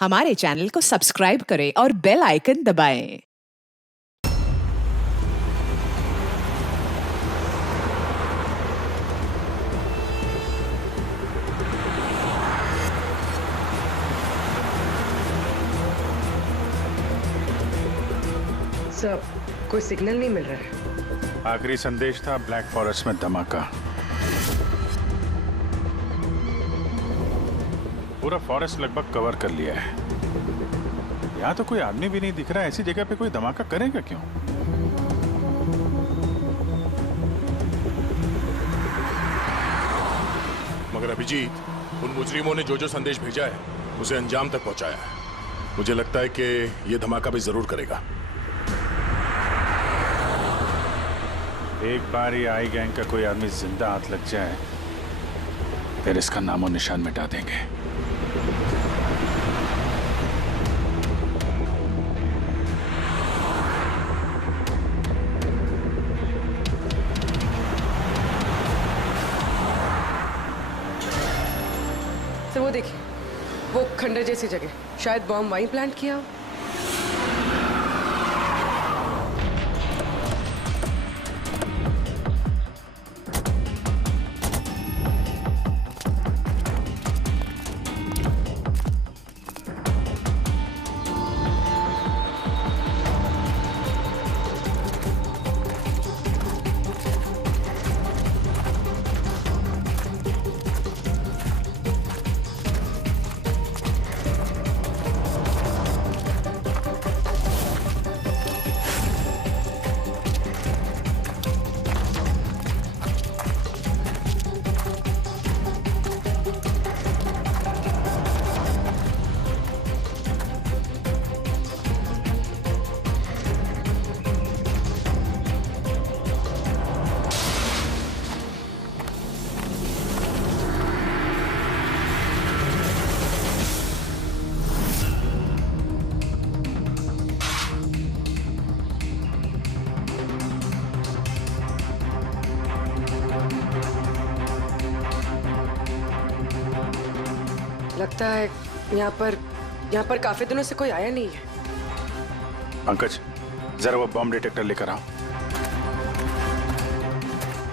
हमारे चैनल को सब्सक्राइब करें और बेल आइकन दबाएं। सर, कोई सिग्नल नहीं मिल रहा है। आखिरी संदेश था ब्लैक फॉरेस्ट में धमाका। पूरा फॉरेस्ट लगभग कवर कर लिया है। यहाँ तो कोई आदमी भी नहीं दिख रहा है। ऐसी जगह पे कोई धमाका करेगा क्यों? मगर अभिजीत, उन मुजरिमों ने जो जो संदेश भेजा है उसे अंजाम तक पहुंचाया है। मुझे लगता है कि यह धमाका भी जरूर करेगा। एक बार ये आई गैंग का कोई आदमी जिंदा हाथ लग जाए फिर इसका नामो निशान मिटा देंगे। सर, वो देखिए, वो खंडर जैसी जगह, शायद बॉम्ब वहीं प्लांट किया हो। लगता है यहाँ पर काफी दिनों से कोई आया नहीं है। पंकज, जरा वो बॉम्ब डिटेक्टर लेकर आओ।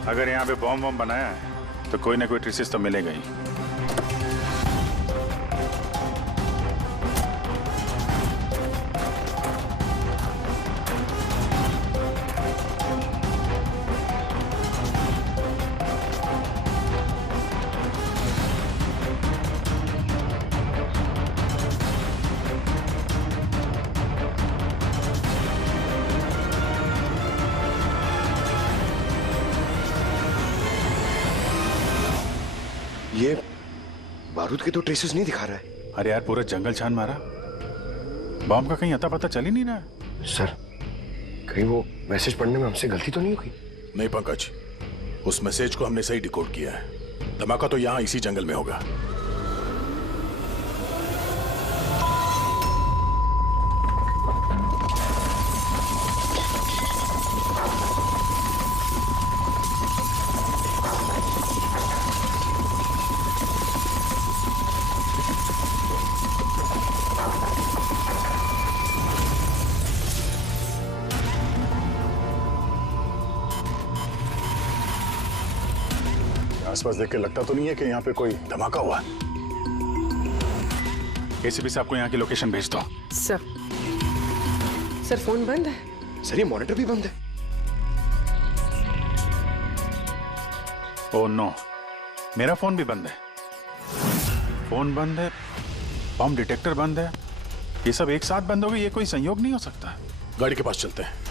अगर यहाँ पे बॉम्ब बनाया है तो कोई ना कोई ट्रेसेस तो मिलेगा ही। ये बारूद के तो ट्रेसेस नहीं दिखा रहा है। अरे यार, पूरा जंगल छान मारा, बॉम्ब का कहीं अता पता चल ही नहीं रहा है। सर, कहीं वो मैसेज पढ़ने में हमसे गलती तो नहीं हुई? नहीं पंकज, उस मैसेज को हमने सही डिकोड किया है। धमाका तो यहाँ इसी जंगल में होगा। आसपास देख के लगता तो नहीं है कि यहाँ पे कोई धमाका हुआ। एसीपी साहब को यहाँ की लोकेशन भेज दो। सर, फोन बंद है। सर, ये मॉनिटर भी बंद है। ओह नो, मेरा फोन भी बंद है। फोन बंद है, बॉम्ब डिटेक्टर बंद है। ये सब एक साथ बंद हो गए। ये कोई संयोग नहीं हो सकता। गाड़ी के पास चलते हैं।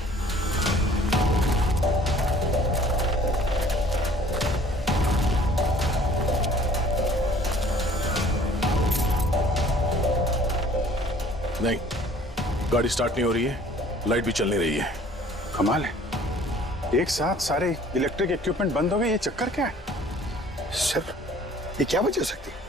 नहीं, गाड़ी स्टार्ट नहीं हो रही है, लाइट भी चल नहीं रही है। कमाल है, एक साथ सारे इलेक्ट्रिक इक्विपमेंट बंद हो गए। ये चक्कर क्या है? सर, ये क्या वजह हो सकती है?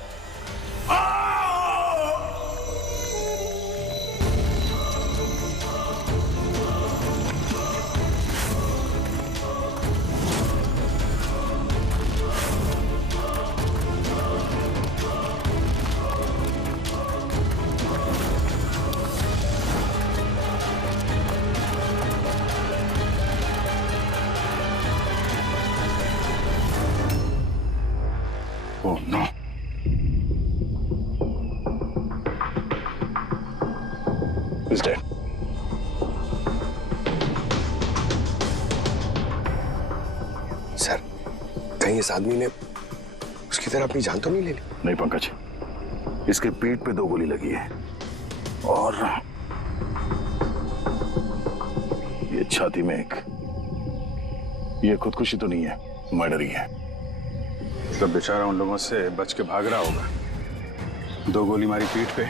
Oh no. He's dead. Sir, कहीं इस आदमी ने उसकी तरह अपनी जान तो नहीं ले ली? नहीं पंकज, इसके पीठ पे 2 गोली लगी है और ये छाती में एक। ये खुदकुशी तो नहीं है, मर्डर ही है। मतलब बेचारा उन लोगों से बच के भाग रहा होगा। 2 गोली मारी पीठ पे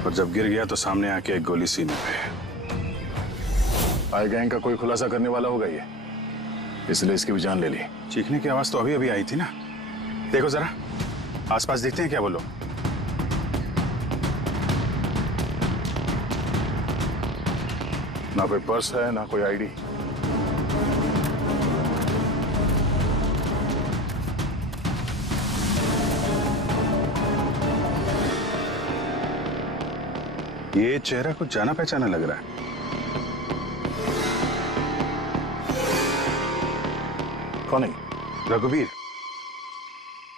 और जब गिर गया तो सामने आके 1 गोली सीने पे। आई गैंग का कोई खुलासा करने वाला होगा ये, इसलिए इसकी भी जान ले ली। चीखने की आवाज तो अभी अभी आई थी ना। देखो जरा आसपास देखते हैं क्या वो लोग। ना कोई पर्स है ना कोई आईडी। ये चेहरा कुछ जाना पहचाना लग रहा है। कौन है? रघुवीर,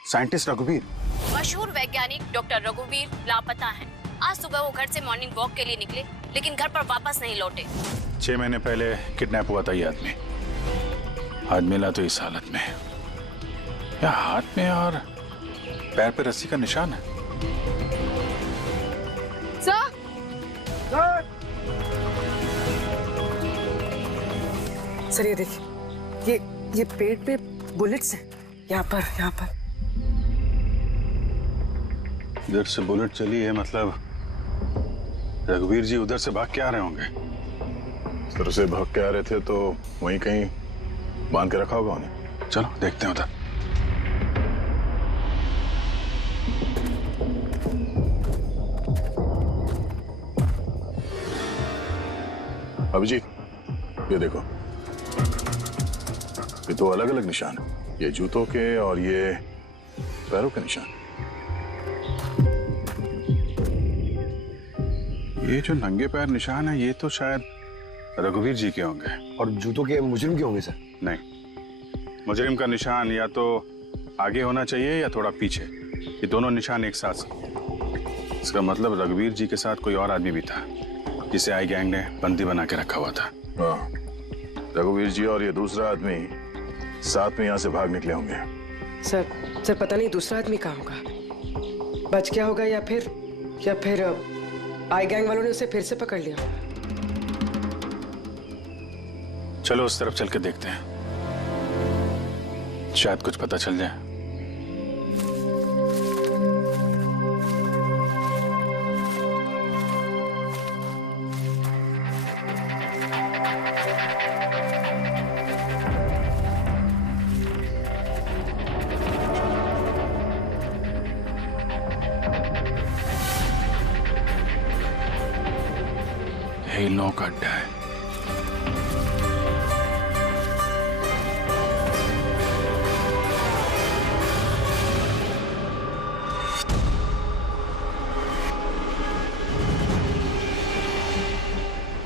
साइंटिस्ट रघुवीर। मशहूर वैज्ञानिक डॉक्टर रघुवीर लापता हैं। आज सुबह वो घर से मॉर्निंग वॉक के लिए निकले, लेकिन घर पर वापस नहीं लौटे। 6 महीने पहले किडनैप हुआ था ये आदमी। आज मिला तो इस हालत में। या हाथ में और पैर पे रस्सी का निशान है। सर ये देखिए, ये पेट पे बुलेट्स हैं। यहाँ पर। इधर से बुलेट चली है, मतलब रघुवीर जी उधर से भाग के आ रहे होंगे। सर से भाग के आ रहे थे तो वहीं कहीं बांध के रखा होगा उन्हें। चलो देखते हैं उधर। अभिजीत ये देखो, ये 2 अलग अलग निशान है। ये जूतों के और ये पैरों के निशान। ये जो नंगे पैर निशान है ये तो शायद रघुवीर जी के होंगे। और जूतों के मुजरिम के होंगे सर? नहीं, मुजरिम का निशान या तो आगे होना चाहिए या थोड़ा पीछे। ये दोनों निशान एक साथ। इसका मतलब रघुवीर जी के साथ कोई और आदमी भी था जिसे आई गैंग ने बंदी बना के रखा हुआ था। हाँ, रघुवीर जी और ये दूसरा आदमी साथ में यहाँ से भाग निकले होंगे। सर पता नहीं दूसरा आदमी कहाँ होगा। बच गया होगा या फिर आई गैंग वालों ने उसे फिर से पकड़ लिया। चलो उस तरफ चल के देखते हैं, शायद कुछ पता चल जाए। यही लो का अड्डा है।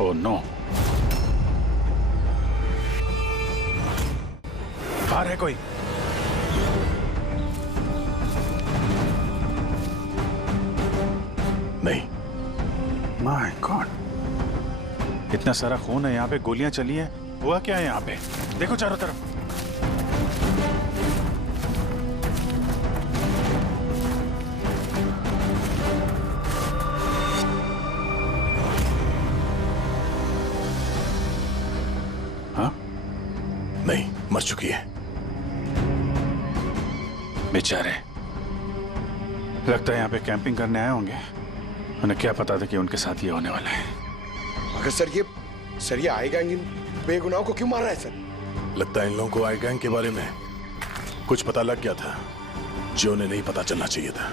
ओह नो, बाहर है कोई। नहीं। माय गॉड, इतना सारा खून है यहाँ पे, गोलियां चली हैं। हुआ क्या है यहाँ पे? देखो चारों तरफ। हाँ, नहीं, मर चुकी है। बेचारे, लगता है यहाँ पे कैंपिंग करने आए होंगे। उन्हें क्या पता था कि उनके साथ ये होने वाला है। मगर सर ये आई गैंग इन बेगुनाहों को क्यों मार रहा है सर? लगता है इन लोगों को आई गैंग के बारे में कुछ पता लग गया था जो उन्हें नहीं पता चलना चाहिए था।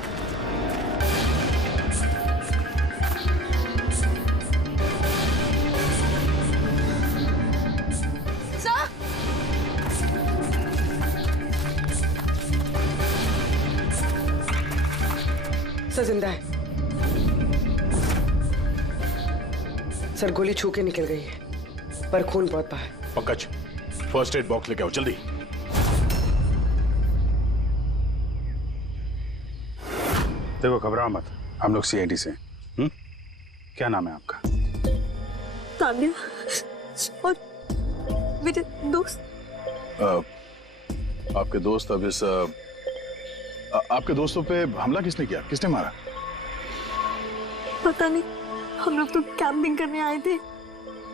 सर जिंदा है। सर गोली छू के निकल गई है, पर खून बहुत बहा है। पंकज, फर्स्ट एड बॉक्स लेके आओ जल्दी। देखो घबराओ मत, हम लोग सीआईडी से हैं। क्या नाम है आपका? तान्या और मेरे दोस्त। आपके दोस्त अब इस आपके दोस्तों पे हमला किसने किया, किसने मारा? पता नहीं, हम लोग तो कैंपिंग करने आए थे,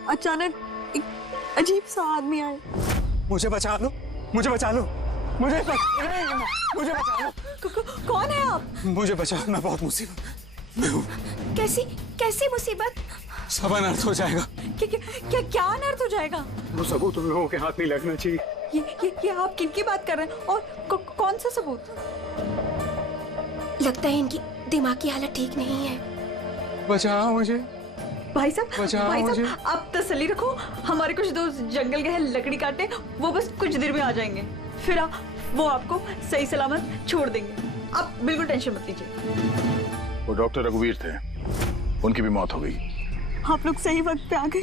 अचानक एक अजीब सा आदमी आया। मुझे बचा लो, मुझे बचा लो, मुझे बचा लो। कौन है आप? मुझे बचाओ, मैं बहुत मुसीबत में हूँ। कैसी मुसीबत? सब अनर्थ हो जाएगा। क्या अनर्थ हो जाएगा? वो सबूत उन लोगों के हाथ नहीं लगना चाहिए। ये आप किनकी बात कर रहे हैं और कौन सा सबूत? लगता है इनकी दिमागी हालत ठीक नहीं है। बचाओ मुझे। भाई बचाओ साहब आप तसल्ली रखो, हमारे कुछ दोस्त जंगल गए हैं लकड़ी काटने, वो बस कुछ देर में आ जाएंगे, फिर वो आपको सही सलामत छोड़ देंगे, आप बिल्कुल टेंशन मत लीजिए। वो डॉक्टर रघुवीर थे, उनकी भी मौत हो गई। आप लोग सही वक्त पे आ गए,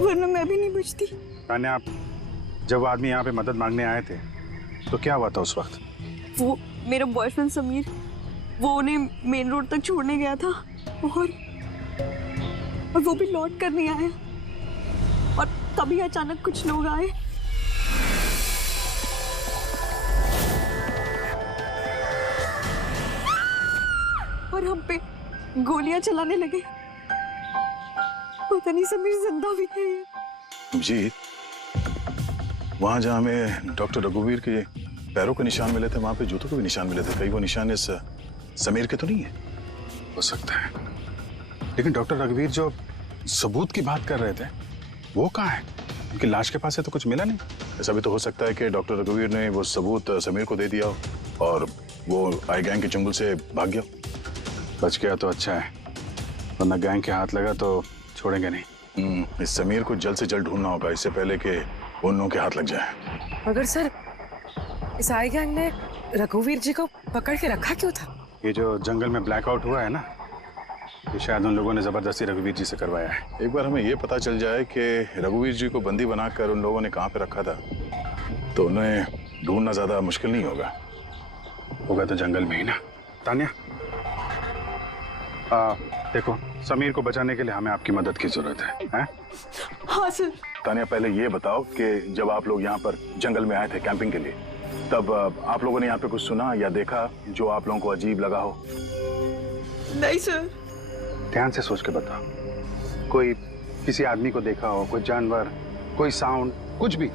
वरना मैं भी नहीं बचती। तान्या, आप जब वो आदमी यहाँ पे मदद मांगने आए थे तो क्या हुआ था उस वक्त? वो मेरा बॉयफ्रेंड समीर, वो उन्हें मेन रोड तक छोड़ने गया था और वो भी लौट कर नहीं आया, और तभी अचानक कुछ लोग आए और हम पे गोलियां चलाने लगे। पता नहीं समीर जिंदा भी है। जी, वहां जहां हमें डॉक्टर रघुवीर के पैरों के निशान मिले थे, वहां पे जूतों के भी निशान मिले थे। कहीं वो निशान इस समीर के तो नहीं है? हो सकता है, लेकिन डॉक्टर रघुवीर जो सबूत की बात कर रहे थे वो कहाँ है? उनकी लाश के पास से तो कुछ मिला नहीं। ऐसा भी तो हो सकता है कि डॉक्टर रघुवीर ने वो सबूत समीर को दे दिया हो और वो आई गैंग के चंगुल से भाग गया। बच गया तो अच्छा है, वरना गैंग के हाथ लगा तो छोड़ेंगे नहीं। इस समीर को जल्द से जल्द ढूंढना होगा, इससे पहले कि उन लोगों के हाथ लग जाए। मगर सर, इस आई गैंग ने रघुवीर जी को पकड़ के रखा क्यों था? ये जो जंगल में ब्लैकआउट हुआ है ना, ये शायद उन लोगों ने जबरदस्ती रघुवीर जी से करवाया है। एक बार हमें ये पता चल जाए कि रघुवीर जी को बंदी बनाकर उन लोगों ने कहाँ पे रखा था, तो उन्हें ढूंढना ज्यादा मुश्किल नहीं होगा। होगा तो जंगल में ही ना। तान्या, देखो, समीर को बचाने के लिए हमें आपकी मदद की जरूरत है? हाँ सर। तान्या, पहले ये बताओ कि जब आप लोग यहाँ पर जंगल में आए थे कैंपिंग के लिए, तब आप लोगों ने यहाँ पे कुछ सुना या देखा जो आप लोगों को अजीब लगा हो? नहीं सर। ध्यान से सोच के बताओ। कोई किसी आदमी को देखा हो, कोई जानवर, कोई साउंड, कुछ भी?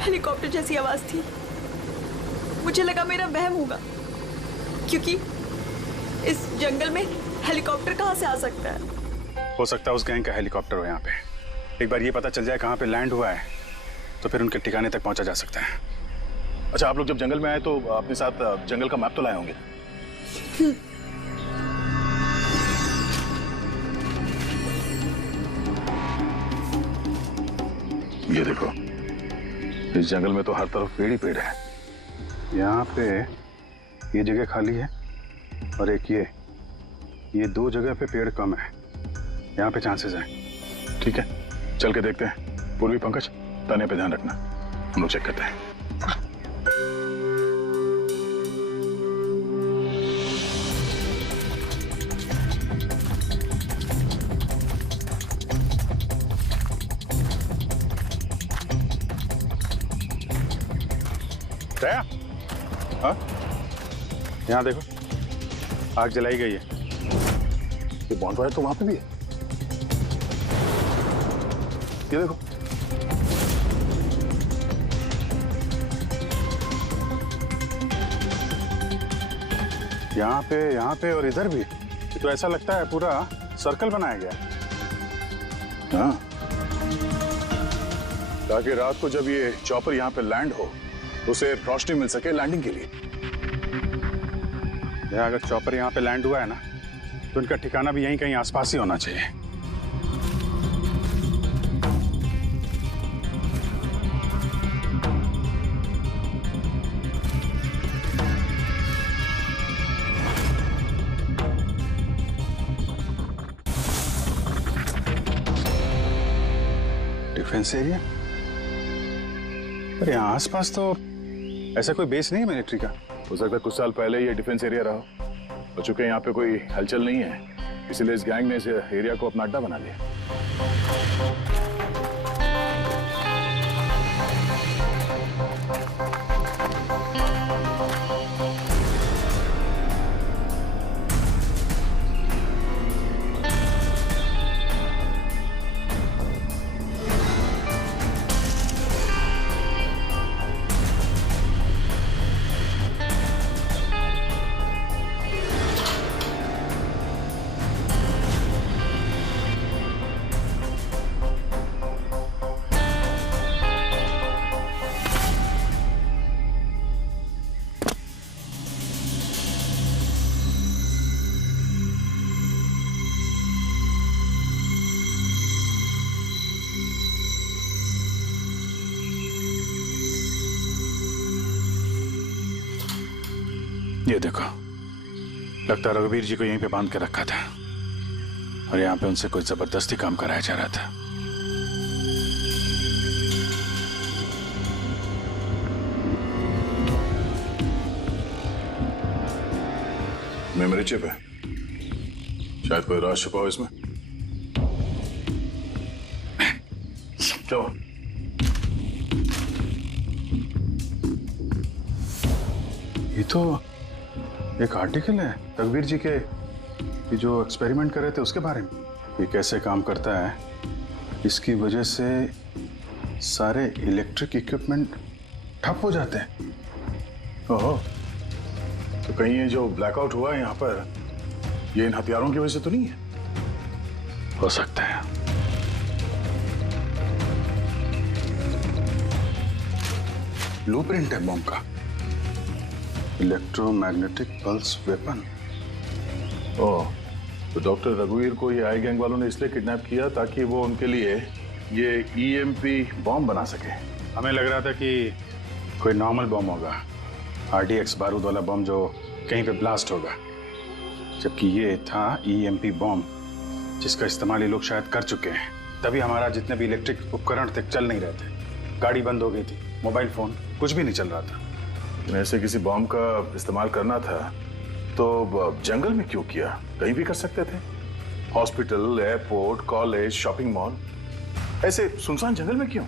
हेलीकॉप्टर जैसी आवाज थी, मुझे लगा मेरा वहम होगा, क्योंकि इस जंगल में हेलीकॉप्टर कहाँ से आ सकता है? हो सकता है उस गैंग का हेलीकॉप्टर हो यहाँ पे। एक बार ये पता चल जाए कहाँ पे लैंड हुआ है तो फिर उनके ठिकाने तक पहुंचा जा सकता है। अच्छा, आप लोग जब जंगल में आए तो अपने साथ जंगल का मैप तो लाए होंगे? ये देखो, इस जंगल में तो हर तरफ पेड़ ही पेड़ है। यहाँ पे ये जगह खाली है और एक ये दो जगह पे पेड़ कम है, यहाँ पे चांसेस हैं। ठीक है, चल के देखते हैं। पूर्वी, पंकज, तान्या पे ध्यान रखना, हम लोग चेक करते हैं। दया, हाँ, यहाँ देखो, आग जलाई गई है। ये बॉन्डफायर तो वहां पे भी है। ये देखो, यहाँ पे और इधर भी। तो ऐसा लगता है पूरा सर्कल बनाया गया है। हाँ, ताकि रात को जब ये चॉपर यहाँ पे लैंड हो उसे रोशनी मिल सके लैंडिंग के लिए। अगर चॉपर यहाँ पे लैंड हुआ है ना, तो उनका ठिकाना भी यहीं कहीं आसपास ही होना चाहिए। Defence area? पर यहाँ आसपास तो ऐसा कोई बेस नहीं है मिलिट्री का। हो सकता है कुछ साल पहले ये डिफेंस एरिया रहा हो, और चूंकि यहाँ पे कोई हलचल नहीं है, इसलिए इस गैंग ने इस एरिया को अपना अड्डा बना लिया। ये देखो, लगता है रघुवीर जी को यहीं पे बांध के रखा था और यहाँ पे उनसे कोई जबरदस्ती काम कराया जा रहा था। मेमोरी चिप है, शायद कोई राज छुपा हो इसमें। समझो, ये तो एक आर्टिकल है रघुवीर जी के, ये जो एक्सपेरिमेंट कर रहे थे उसके बारे में। ये कैसे काम करता है, इसकी वजह से सारे इलेक्ट्रिक इक्विपमेंट ठप हो जाते हैं। ओहो, तो कहीं ये जो ब्लैकआउट हुआ है यहाँ पर, ये इन हथियारों की वजह से तो नहीं है? हो सकता है। ब्लूप्रिंट है बॉम्ब का, इलेक्ट्रोमैग्नेटिक पल्स वेपन। ओह, तो डॉक्टर रघुवीर को ये आई गैंग वालों ने इसलिए किडनैप किया ताकि वो उनके लिए ये ईएमपी बॉम्ब बना सके। हमें लग रहा था कि कोई नॉर्मल बॉम्ब होगा, आरडीएक्स बारूद वाला बॉम्ब जो कहीं पे ब्लास्ट होगा, जबकि ये था ईएमपी बॉम्ब जिसका इस्तेमाल ये लोग शायद कर चुके हैं। तभी हमारा जितने भी इलेक्ट्रिक उपकरण थे चल नहीं रहे थे, गाड़ी बंद हो गई थी, मोबाइल फोन कुछ भी नहीं चल रहा था। ऐसे किसी बॉम्ब का इस्तेमाल करना था तो जंगल में क्यों किया? कहीं भी कर सकते थे, hospital, airport, college, shopping mall, ऐसे सुनसान जंगल में क्यों?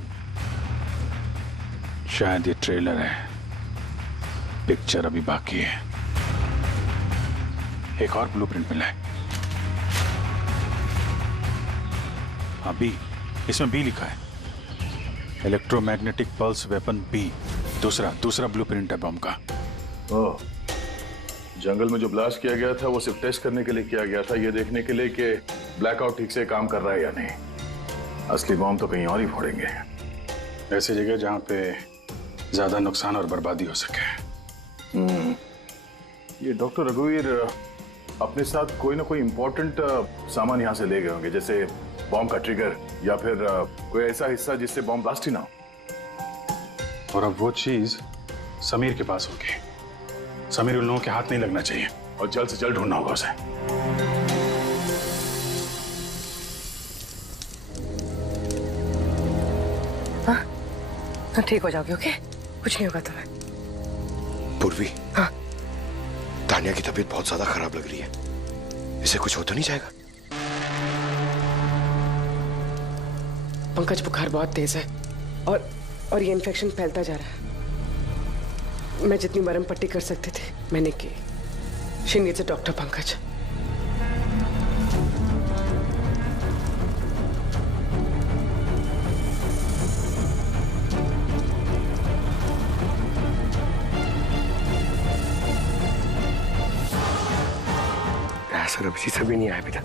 शायद ये ट्रेलर है, पिक्चर अभी बाकी है। एक और ब्लूप्रिंट मिला है, हाँ बी, इसमें बी लिखा है, इलेक्ट्रोमैग्नेटिक पल्स वेपन बी। दूसरा ब्लूप्रिंट है बम का। ओह, जंगल में जो ब्लास्ट किया गया था वो सिर्फ टेस्ट करने के लिए किया गया था, ये देखने के लिए कि ब्लैकआउट ठीक से काम कर रहा है या नहीं। असली बम तो कहीं और ही फोड़ेंगे, ऐसी जगह जहां पे ज्यादा नुकसान और बर्बादी हो सके। ये डॉक्टर रघुवीर अपने साथ कोई ना कोई इंपॉर्टेंट सामान यहाँ से ले गए होंगे, जैसे बॉम्ब का ट्रिगर या फिर कोई ऐसा हिस्सा जिससे बॉम्ब ब्लास्ट ही ना हो। और अब वो चीज समीर के पास होगी। समीर उन लोगों के हाथ नहीं लगना चाहिए और जल्द से जल्द ढूंढना होगा उसे। हाँ, ठीक हो जाओगे, ओके? कुछ नहीं होगा तुम्हें। पूर्वी, हाँ, तानिया की तबीयत बहुत ज्यादा खराब लग रही है, इसे कुछ हो तो नहीं जाएगा? पंकज, बुखार बहुत तेज है और ये इन्फेक्शन फैलता जा रहा है। मैं जितनी मरहम पट्टी कर सकती थी मैंने की। She needs a doctor, Pankaj. ऐसा अभी से भी नहीं आया बेटा।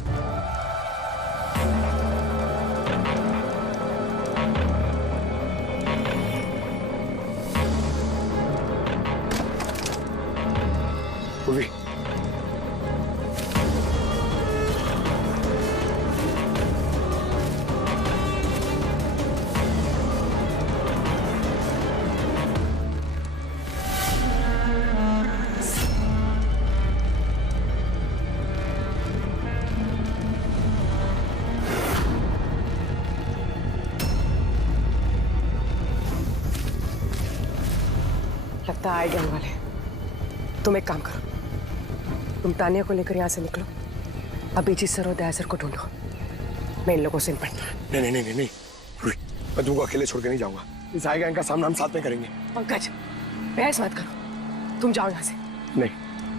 पूर्वी, लगता है आई गैंग वाले। तुम एक काम करो, तुम तानिया को लेकर यहाँ से निकलो, अभिजीत सर और दया सर को ढूंढो, मैं इन लोगों से निपटना। नहीं, मैं तुमको अकेले छोड़ के नहीं जाऊंगा। इस आएगा इनका सामना हम साथ में करेंगे। पंकज, बहस मत करो, तुम जाओ यहाँ से। नहीं,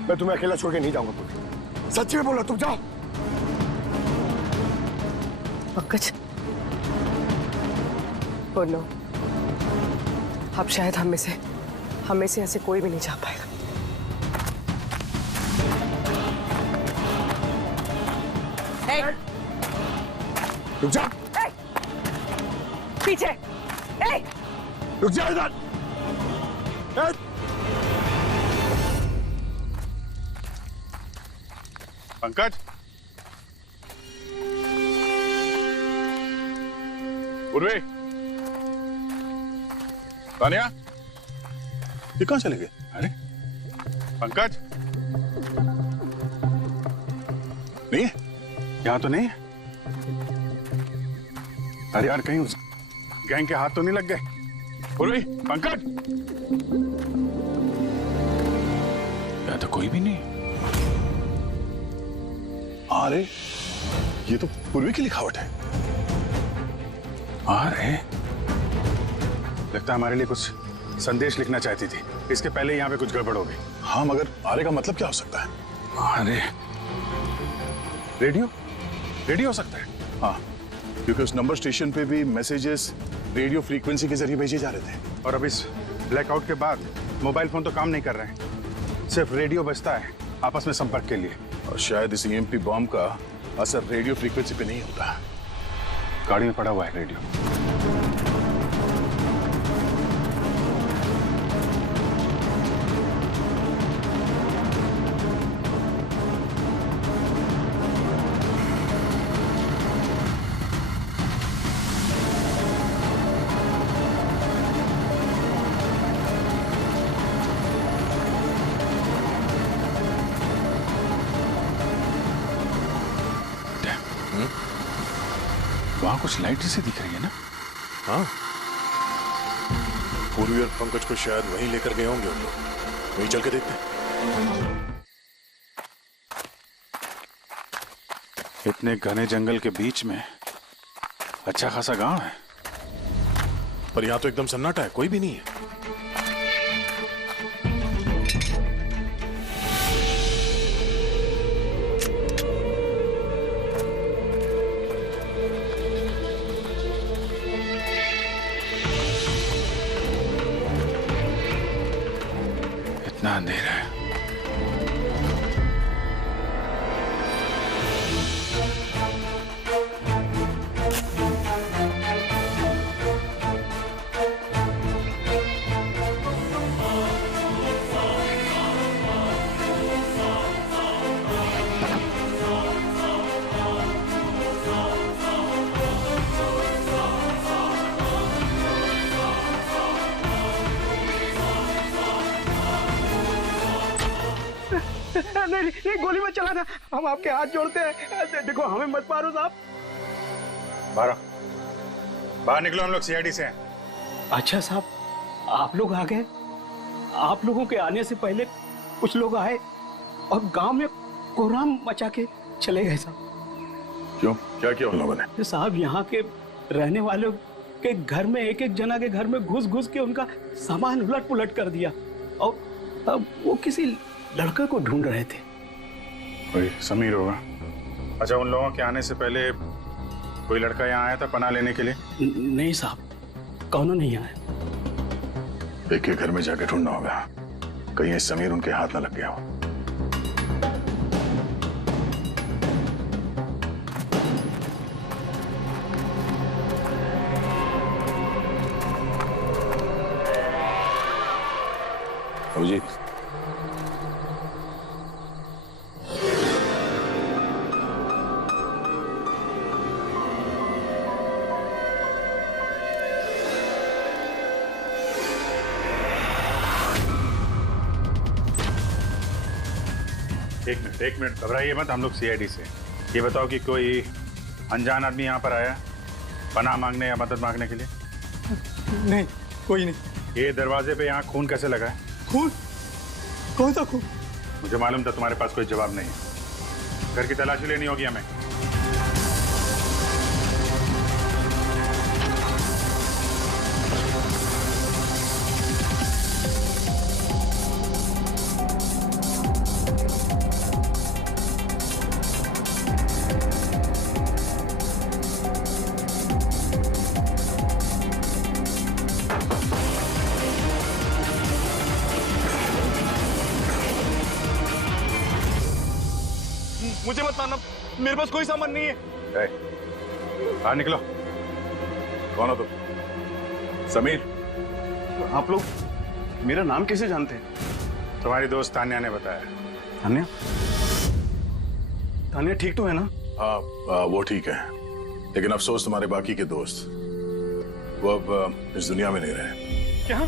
मैं तुम्हें अकेला छोड़ के नहीं जाऊंगा पूरी। सच में बोलो, तुम जाओ। पंकज, बोलो, अब शायद हम में से ऐसे कोई भी नहीं जा पाएगा। रुक जा। पीछे। रुक जा इधर। पंकज, उर्वे, तानिया, ये कहाँ चले गए? अरे पंकज, नहीं है, यहाँ तो नहीं है। अरे यार, कहीं उस गैंग के हाथ तो नहीं लग गए? उर्वे, पंकज, यहाँ तो कोई भी नहीं। अरे ये तो पूर्वी की लिखावट है। अरे लगता है हमारे लिए कुछ संदेश लिखना चाहती थी, इसके पहले यहाँ पे कुछ गड़बड़ हो गई। हाँ, मगर आरे का मतलब क्या हो सकता है? अरे रेडियो हो सकता है। हाँ, क्योंकि उस नंबर स्टेशन पे भी मैसेजेस रेडियो फ्रीक्वेंसी के जरिए भेजे जा रहे थे। और अब इस ब्लैकआउट के बाद मोबाइल फोन तो काम नहीं कर रहे हैं, सिर्फ रेडियो बजता है आपस में संपर्क के लिए। और शायद इस ईएमपी बॉम्ब का असर रेडियो फ्रीक्वेंसी पे नहीं होता। गाड़ी में पड़ा हुआ है रेडियो। वहां कुछ लाइट जैसी दिख रही है ना? हाँ, पूर्वी और पंकज को शायद वहीं लेकर गए होंगे उन लोग। वहीं चल के देखते हैं। इतने घने जंगल के बीच में अच्छा खासा गांव है, पर यहाँ तो एकदम सन्नाटा है, कोई भी नहीं है। इतना अंधेरा है। नहीं, गोली मत चलाना, हम आपके हाथ जोड़ते हैं। देखो, हमें मत मारो साहब। बाहर निकलो, हम लोग सीआईडी से हैं। अच्छा साहब, आप लोग आ गए। आप लोगों के आने से पहले कुछ लोग आए और गांव में कोहराम मचा के चले गए साहब। क्यों, क्या किया उन लोगों ने? साहब, यहाँ के रहने वालों के घर में एक जना के घर में घुस घुस के उनका सामान उलट पुलट कर दिया, और अब वो किसी लड़के को ढूंढ रहे थे। कोई समीर होगा। अच्छा, उन लोगों के आने से पहले कोई लड़का यहाँ आया था पनाह लेने के लिए? नहीं साहब, कौनो नहीं आया। एक के घर में जाके ढूंढना होगा, कहीं समीर उनके हाथ न लग गया हो। अभिजीत, एक मिनट घबराइए मत, हम लोग सीआईडी से। ये बताओ कि कोई अनजान आदमी यहाँ पर आया पनाह मांगने या मदद मांगने के लिए? नहीं, कोई नहीं। ये दरवाजे पे यहाँ खून कैसे लगा है? खून? कौन सा खून? मुझे मालूम था तुम्हारे पास कोई जवाब नहीं है। घर की तलाशी लेनी होगी हमें। मुझे मत मारना, मेरे पास कोई सामान नहीं है। बाहर निकलो। कौन हो तुम? समीर? आप लोग मेरा नाम कैसे जानते हैं? तुम्हारी दोस्त तान्या ने बताया। तान्या? तान्या ठीक तो है ना? हाँ वो ठीक है, लेकिन अफसोस तुम्हारे बाकी के दोस्त वो अब इस दुनिया में नहीं रहे। क्या?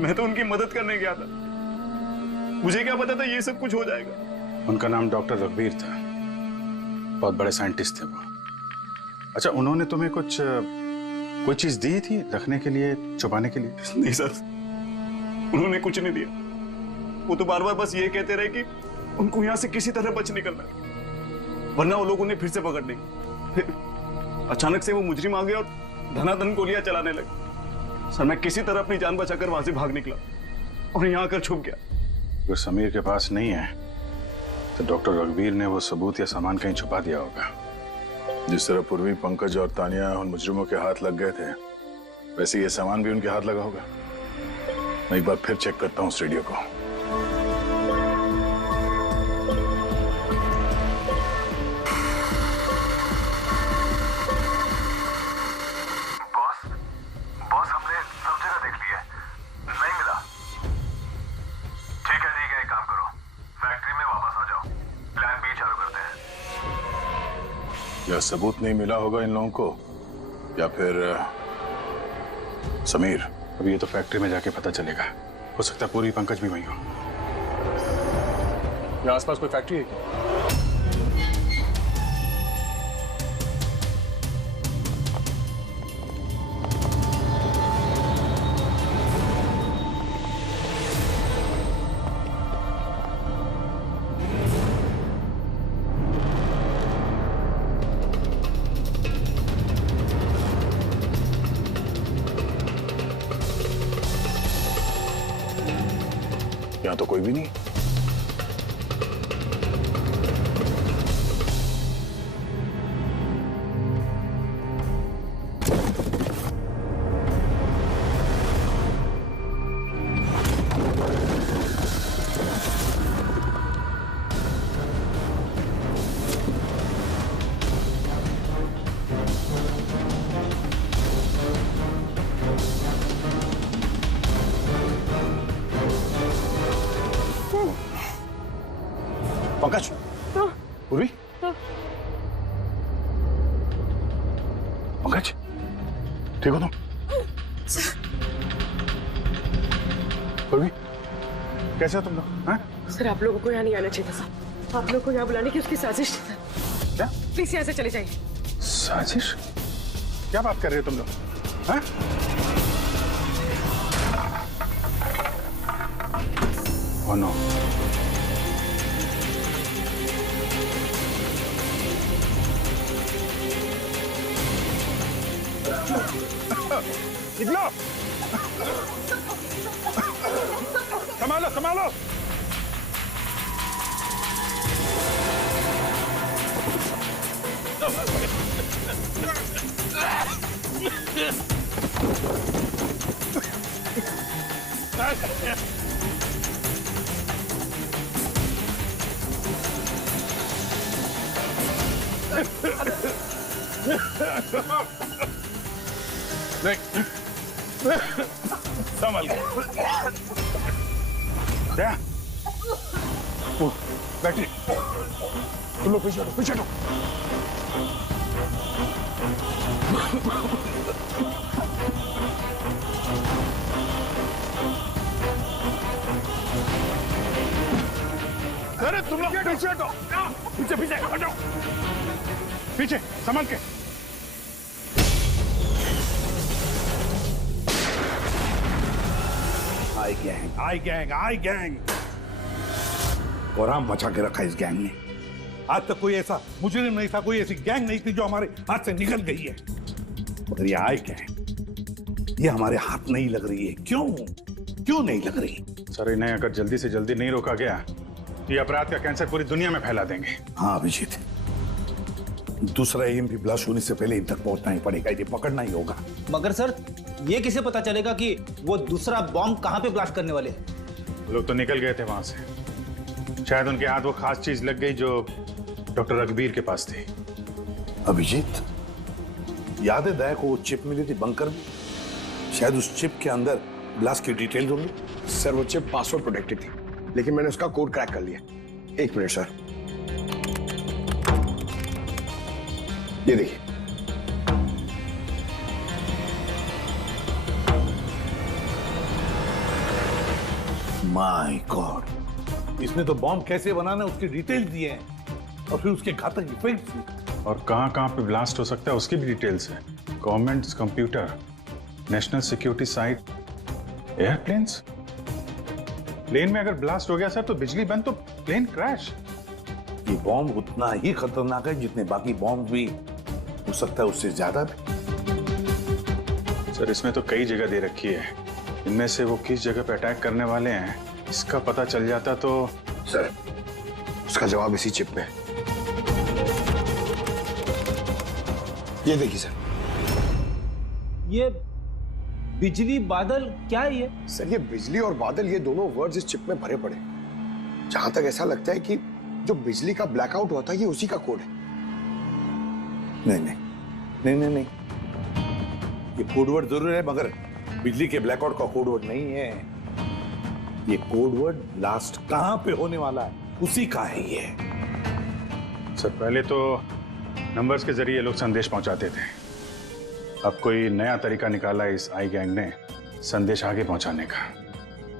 मैं तो उनकी मदद करने गया था, मुझे क्या पता था ये सब कुछ हो जाएगा। उनका नाम डॉक्टर रघुवीर था, बहुत बड़े साइंटिस्ट थे वो। अच्छा, उन्होंने तुम्हें कुछ कोई चीज दी थी रखने के लिए, छुपाने के लिए? नहीं सर, उन्होंने कुछ नहीं दिया। वो तो बार बार बस ये कहते रहे कि उनको यहाँ से किसी तरह बच निकलना है, वरना वो लोग उन्हें फिर से पकड़ लेंगे। फिर अचानक से वो मुजरिम आ गए और धनाधन गोलियां चलाने लगे। सर मैं किसी तरह अपनी जान बचाकर वहां से भाग निकला और यहाँ आकर छुप गया। अगर समीर के पास नहीं है तो डॉक्टर रघुवीर ने वो सबूत या सामान कहीं छुपा दिया होगा। जिस तरह पूर्वी, पंकज और तानिया उन मुजरिमों के हाथ लग गए थे, वैसे ये सामान भी उनके हाथ लगा होगा। मैं एक बार फिर चेक करता हूँ उस रेडियो को। बॉस हमने सब जगह देख लिया, नहीं मिला। ठीक है, एक काम करो, फैक्ट्री में वापस आ जाओ, प्लान बी चालू करते हैं। या सबूत नहीं मिला होगा इन लोगों को, या फिर समीर। अब ये तो फैक्ट्री में जाके पता चलेगा। हो सकता है पूरी, पंकज भी वहीं हो। यहाँ आसपास कोई फैक्ट्री है क्या? यहाँ तो कोई भी नहीं। पंकज, पूर्वी, पंकज, ठीक हो तुम? पूर्वी, कैसे हो तुम लोग? हाँ? सर आप लोगों को यहाँ नहीं आना चाहिए था। आप लोगों को यहाँ बुलाने की उसकी साजिश थी सर। क्या? प्लीज यहाँ से चले जाइए। साजिश? क्या बात कर रहे हो तुम लोग? हाँ? Oh no. निकलो! संभालो, संभालो! संभल गया। वो बैठिए, तुम लोग पीछे हटो, पीछे हटो। अरे तुम लोग पीछे हटो, पीछे पीछे हटो, पीछे संभाल के। आई गैंग कोहराम मचा के रखा इस गैंग ने। आज तक कोई ऐसा मुजरिम नहीं था, कोई ऐसी गैंग नहीं थी जो हमारे हाथ से निकल गई है। मगर ये आई गैंग, ये हमारे हाथ नहीं लग रही है। क्यों नहीं लग रही? सर, इन्हें अगर जल्दी से जल्दी नहीं रोका गया तो ये अपराध का कैंसर पूरी दुनिया में फैला देंगे। हाँ अभिजीत, दूसरा EMP ब्लास्ट होने से पहले इन तक पहुंचना ही पड़ेगा, इन्हें पकड़ना ही होगा। मगर सर, ये किसे पता चलेगा कि वो दूसरा बॉम्ब कहाँ पे ब्लास्ट करने वाले हैं? लोग तो निकल गए थे वहां से, शायद उनके हाथ वो खास चीज लग गई जो डॉक्टर रघुवीर के पास थी। अभिजीत, याद है दया को वो चिप मिली थी बंकर में? शायद उस चिप के अंदर ब्लास्ट की डिटेल्स होंगी। सर वो चिप पासवर्ड प्रोटेक्टेड थी, लेकिन मैंने उसका कोड क्रैक कर लिया। एक मिनट सर, ये देखिए। माय गॉड, इसने तो बॉम्ब कैसे बनाना है उसकी डिटेल्स दिए हैं, और फिर उसके घातक इफेक्ट्स भी। और कहां पे ब्लास्ट हो सकता है उसकी भी डिटेल्स है। Government computer, national security site, airplanes. Plane में अगर ब्लास्ट हो गया सर तो बिजली बंद तो प्लेन क्रैश। ये बॉम्ब उतना ही खतरनाक है जितने बाकी बॉम्ब भी हो सकता है, उससे ज्यादा भी। सर, इसमें तो कई जगह दे रखी है, इनमें से वो किस जगह पे अटैक करने वाले हैं इसका पता चल जाता तो। सर, उसका जवाब इसी चिप में है। ये देखिए सर, ये बिजली बादल क्या है ये? सर ये बिजली और बादल, ये दोनों वर्ड्स इस चिप में भरे पड़े। जहां तक ऐसा लगता है कि जो बिजली का ब्लैकआउट हुआ था ये उसी का कोड है। नहीं, ये कोडवर्ड जरूर है, मगर बिजली के ब्लैकआउट का कोडवर्ड नहीं है। ये कोडवर्ड ब्लास्ट कहां पे होने वाला है उसी का है ये। सर, पहले तो नंबर्स के जरिए लोग संदेश पहुंचाते थे, अब कोई नया तरीका निकाला है इस आई गैंग ने संदेश आगे पहुंचाने का।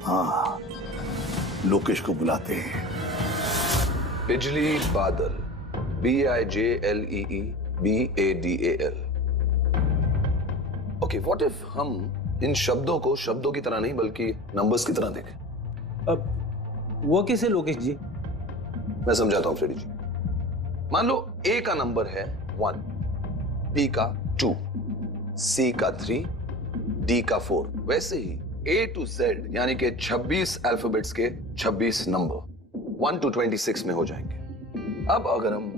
हाँ, लोकेश को बुलाते हैं। बिजली बादल, BIJLEEBADAL। ओके, व्हाट इफ हम इन शब्दों को शब्दों की तरह नहीं बल्कि नंबर्स की तरह देखें? अब वो कैसे लोकेश जी? मैं समझाता हूं फ्रेडी जी। मान लो A का नंबर है 1, B का 2, C का 3, D का 4। वैसे ही A to Z यानी कि 26 अल्फाबेट्स के 26 नंबर 1 to 26 में हो जाएंगे। अब अगर हम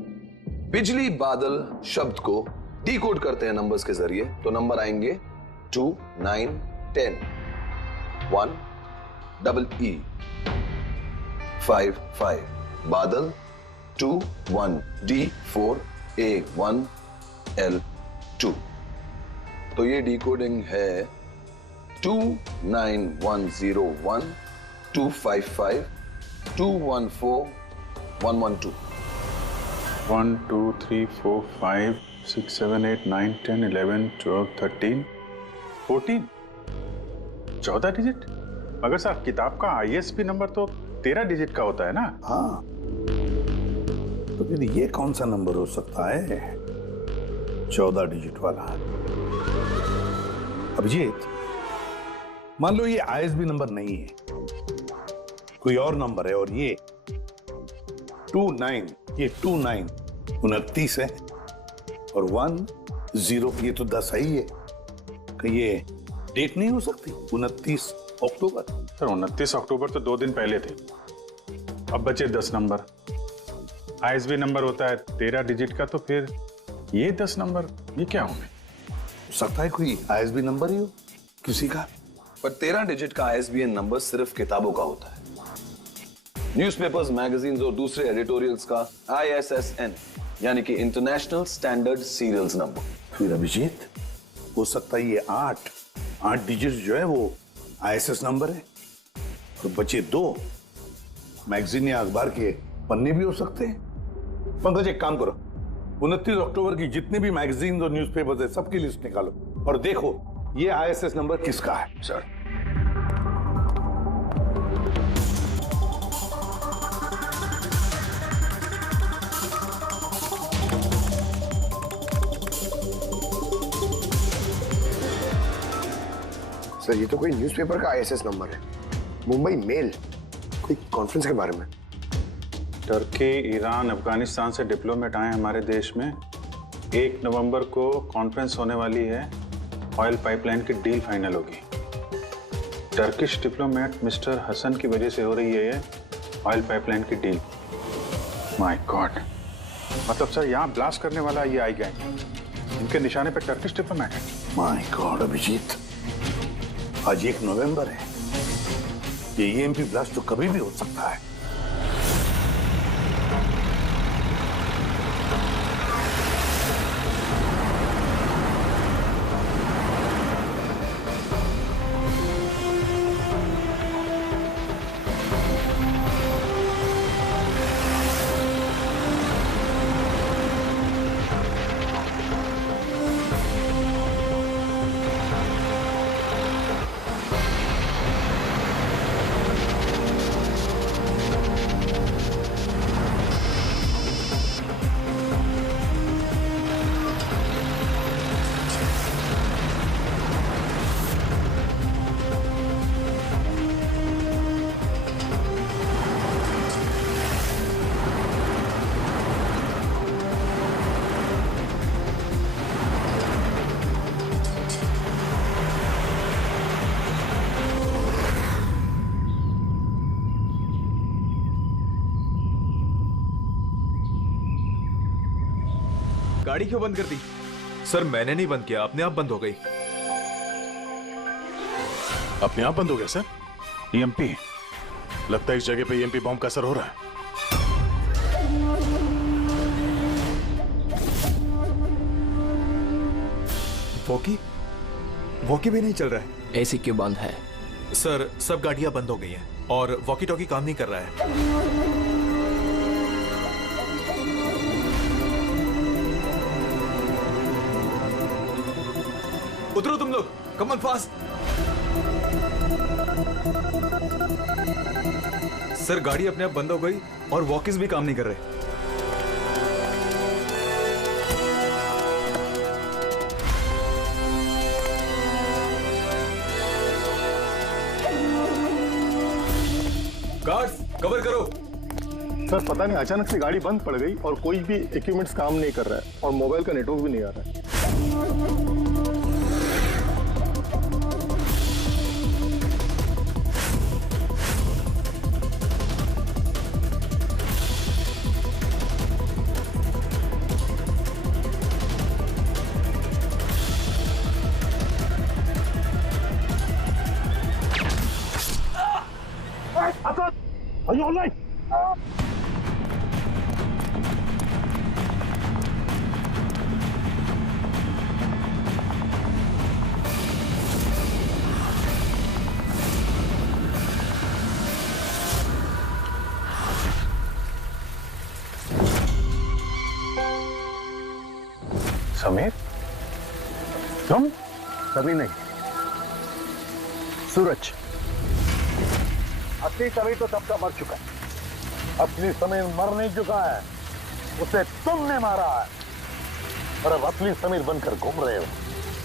बिजली बादल शब्द को डिकोड करते हैं नंबर्स के जरिए तो नंबर आएंगे 2, 9, 10, 1, EE, 5, 5, बादल 2, 1, D, 4, A, 1, L, 2। तो ये डिकोडिंग है 29101 255 214 112। 1 2 3 4 5 6 7 8 9 10 11 12 13 14 14 डिजिट। मगर साहब, किताब का ISB नंबर तो 13 डिजिट का होता है ना? हाँ, तो फिर ये कौन सा नंबर हो सकता है 14 डिजिट वाला? अभिजीत, मान लो ये ISB नंबर नहीं है, कोई और नंबर है, और ये 29, ये 29 29 है, और 10 ये तो 10 ही है। कि ये डेट नहीं हो सकती 29 अक्टूबर? सर, 29 अक्टूबर तो 2 दिन पहले थे, अब बचे 10 नंबर। ISB नंबर होता है 13 डिजिट का, तो फिर ये 10 नंबर ये क्या होंगे? हो सकता है कोई ISB नंबर ही हो किसी का। पर 13 डिजिट का ISBN नंबर सिर्फ किताबों का होता है। न्यूज़पेपर्स, मैगजीन्स और दूसरे एडिटोरियल्स का ISSN यानी कि इंटरनेशनल स्टैंडर्ड सीरियल्स नंबर। फिर अभिजीत, हो सकता है ये 8 डिजिट जो है वो ISS नंबर है, और बचे 2 मैगजीन या अखबार के पन्ने भी हो सकते हैं। पंकज, एक काम करो, 29 अक्टूबर की जितने भी मैगजीन और न्यूज़पेपर्स है सबकी लिस्ट निकालो और देखो ये ISS नंबर किसका है। सर, सर ये तो कोई न्यूज़पेपर का आईएसएस नंबर है, मुंबई मेल, कोई कॉन्फ्रेंस के बारे में। टर्की, ईरान, अफगानिस्तान से डिप्लोमेट आए हमारे देश में। 1 नवंबर को कॉन्फ्रेंस होने वाली है, ऑयल पाइपलाइन की डील फाइनल होगी। टर्किश डिप्लोमेट मिस्टर हसन की वजह से हो रही है ये ऑयल पाइपलाइन की डील। माय गॉड, मतलब सर यहाँ ब्लास्ट करने वाला ये आई गैंग, इनके निशाने पे टर्किश डिप्लोमेट है। माय गॉड अभिजीत, आज 1 नवंबर है, ये ईएमपी ब्लास्ट तो कभी भी हो सकता है। गाड़ी क्यों बंद कर दी? सर मैंने नहीं बंद किया, अपने आप बंद हो गई। अपने आप बंद हो गया सर? ईएमपी लगता है इस जगह पे ईएमपी बॉम्ब का असर हो रहा है। वॉकी भी नहीं चल रहा है। एसी क्यों बंद है? सर सब गाड़ियां बंद हो गई हैं और वॉकी टॉकी काम नहीं कर रहा है। उतरो तुम लोग, कम ऑन फास्ट। सर गाड़ी अपने आप बंद हो गई और वॉकिस भी काम नहीं कर रहे। गार्ड्स कवर करो। सर पता नहीं अचानक से गाड़ी बंद पड़ गई और कोई भी इक्विपमेंट्स काम नहीं कर रहा है और मोबाइल का नेटवर्क भी नहीं आ रहा है। Are you all right? Sameer, तुम? कभी नहीं। सूरज, असली समीर तो तब का मर चुका है। असली समीर मर नहीं चुका है, उसे तुमने मारा है और अब असली समीर बनकर घूम रहे हो।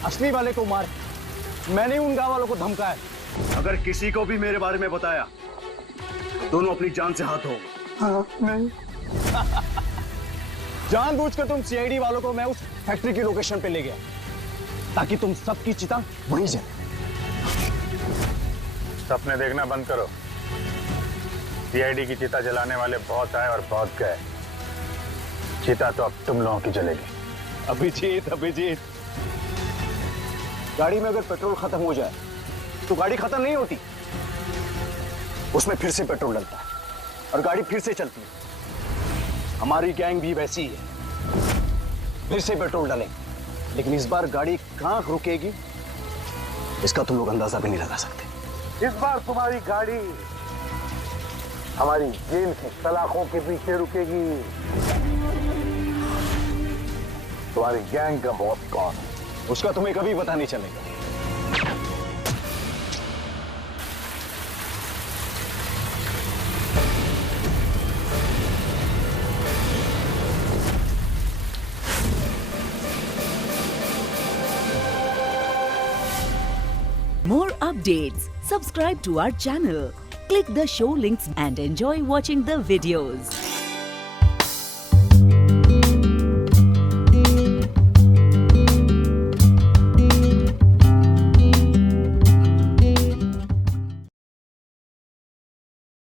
असली वाले को मार, मैंने उन गांव वालों को धमकाया। अगर किसी को भी मेरे बारे में बताया दोनों अपनी जान से हाथ धो। नहीं। जानबूझकर तुम सीआईडी वालों को मैं उस फैक्ट्री की लोकेशन पे ले गया ताकि तुम सबकी चिता वहीं जले। सपने देखना बंद करो। सीआईडी की चिता जलाने वाले बहुत आए और बहुत गए। चिता तो अब तुम लोगों की जलेगी। अभिजीत, गाड़ी में अगर पेट्रोल खत्म हो जाए तो गाड़ी खत्म नहीं होती, उसमें फिर से पेट्रोल डलता है और गाड़ी फिर से चलती है। हमारी गैंग भी वैसी ही है, फिर से पेट्रोल डालें, लेकिन इस बार गाड़ी कहां रुकेगी इसका तुम लोग अंदाजा भी नहीं लगा सकते। इस बार तुम्हारी गाड़ी हमारी जेल की सलाखों के पीछे रुकेगी। तुम्हारी गैंग का बॉस कौन है? उसका तुम्हें कभी पता नहीं चलेगा। more updates, subscribe to our channel, click the show links and enjoy watching the videos.